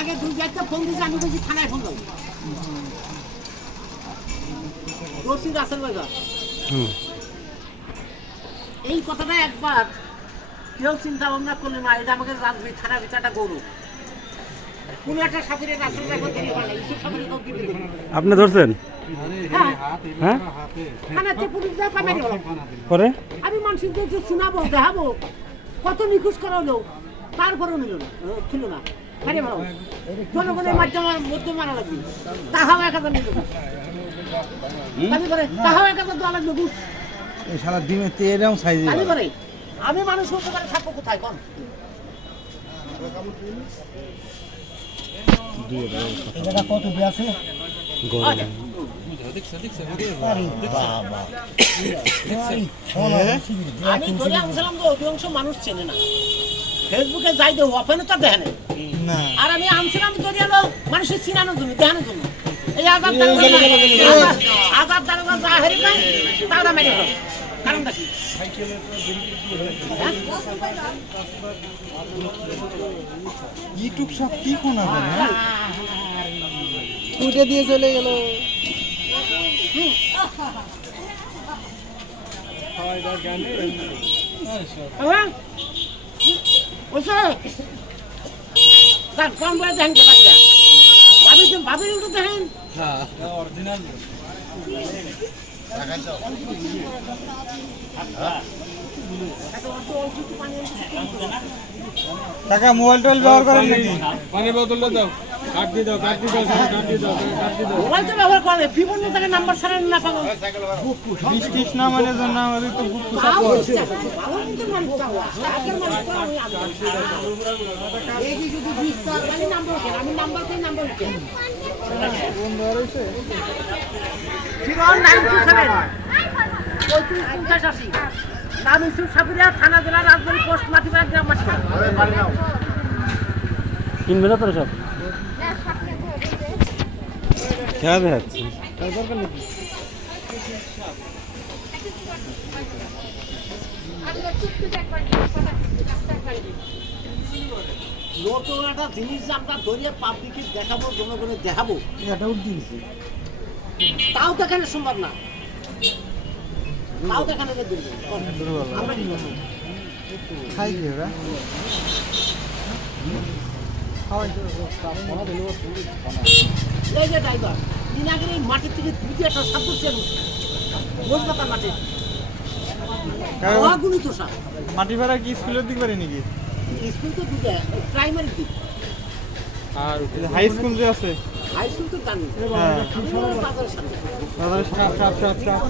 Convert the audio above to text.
আগে দুই চারটা ফোন দিয়েছে, আমি বলছি থানায় ফোন দাও। রশিদ আসেন বাজার এই কথাটা একবার কেউ চিন্তা ভাবনা করলে না, এটা আমাকে রাজনীতি থানা বিচারটা গৌরব। কোন একটা সাপুরের রাস্তা এখন দেরি হয় না, ইসব সাপুরের তো দিবি। আপনি ধরছেন? হ্যাঁ হ্যাঁ থানাতে পুলিশ যা পামেরি হলো পরে আমি মানুষকে যে শোনাবো দেখাবো কত নিখোঁজ করা হলো, তারপরেও নিল না, ছিল না। আরে ভালো জনগণের মাধ্যমে মধ্যে মারা লাগবে, তাহাও 1000 নিল না, দাবি করে তাহাও 1000 দেওয়া লাগবে ঘুষ। এই শালা ডিমে তে এরকম সাইজ দাবি করে আমি মানুষ উপকারে থাকবো কোথায় কোন এটা কত দিয়ে আছে আমি ধরে আনছিলাম তো অধিকাংশ মানুষ চেনে না, ফেসবুকে যাই দেবো ওপেনে তো দেখে না, আর আমি আনছিলাম ধরে এলো মানুষের চিনানোর জন্য দেখানোর জন্য। এই আজাদ দারোগা যা হেরে পায় তারা মেরে ফেলো, কারণটা কি? ইউটিউব সব কি কোনা করে টুইটে দিয়ে চলে গেল। কম বলে দেখেন কে বাচ্চা ভাবির তো দেখেন অরিজিনাল টাকা মোবাইল টোবাইল ব্যবহার করেন নাকি? পানির বোতল দাও, কাট দিয়ে দাও, কাট দিয়ে দাও, কাট দিয়ে দাও, কাট দিয়ে দাও। মোবাইল তো ব্যবহার করে বিভিন্ন জায়গায় নাম্বার ছাড়া না পাবো। বৃষ্টিস না মানে জন্য আমাদের তো বুক পুষা তাও পড়ে। হচ্ছে না, ভালো কিন্তু মানুষ তাও আছে, আগের মানুষ তো আমি আনতাম। এই যে যদি 20 টাকা মানে নাম্বার উঠে, আমি নাম্বার পেয়ে নাম্বার উঠে। বন্ধ হয়েছে 0927 35 নাম ইসুফ সাপুরিয়া, থানা জেলা রাজবাড়ী পোস্ট মাটিপাড়া গ্রাম মাটিপাড়া। কিনবে না তোরা সব খেলা দেখাচ্ছি। নতুন একটা জিনিস আমরা ধরিয়ে পাবলিকে দেখাবো, জনগণের দেখাবো, এটা উঠে দিয়েছে তাও দেখানো সম্ভব না, তাও দেখানো আমরা কি করবো? খাই দিয়ে ওরা এই যে ড্রাইভার দিন আগে এই মাটির থেকে দুটি একটা সাপ করছে রোজবাতার মাঠে অগুণিত সাপ। মাটি ভাড়া কি স্কুলের দিক পারে নাকি? স্কুল তো দুটো প্রাইমারি দিক, আর হাই স্কুল যে আছে হাই স্কুল তো জানি হ্যাঁ বাজারের সামনে। দাদা সাপ সাপ সাপ সাপ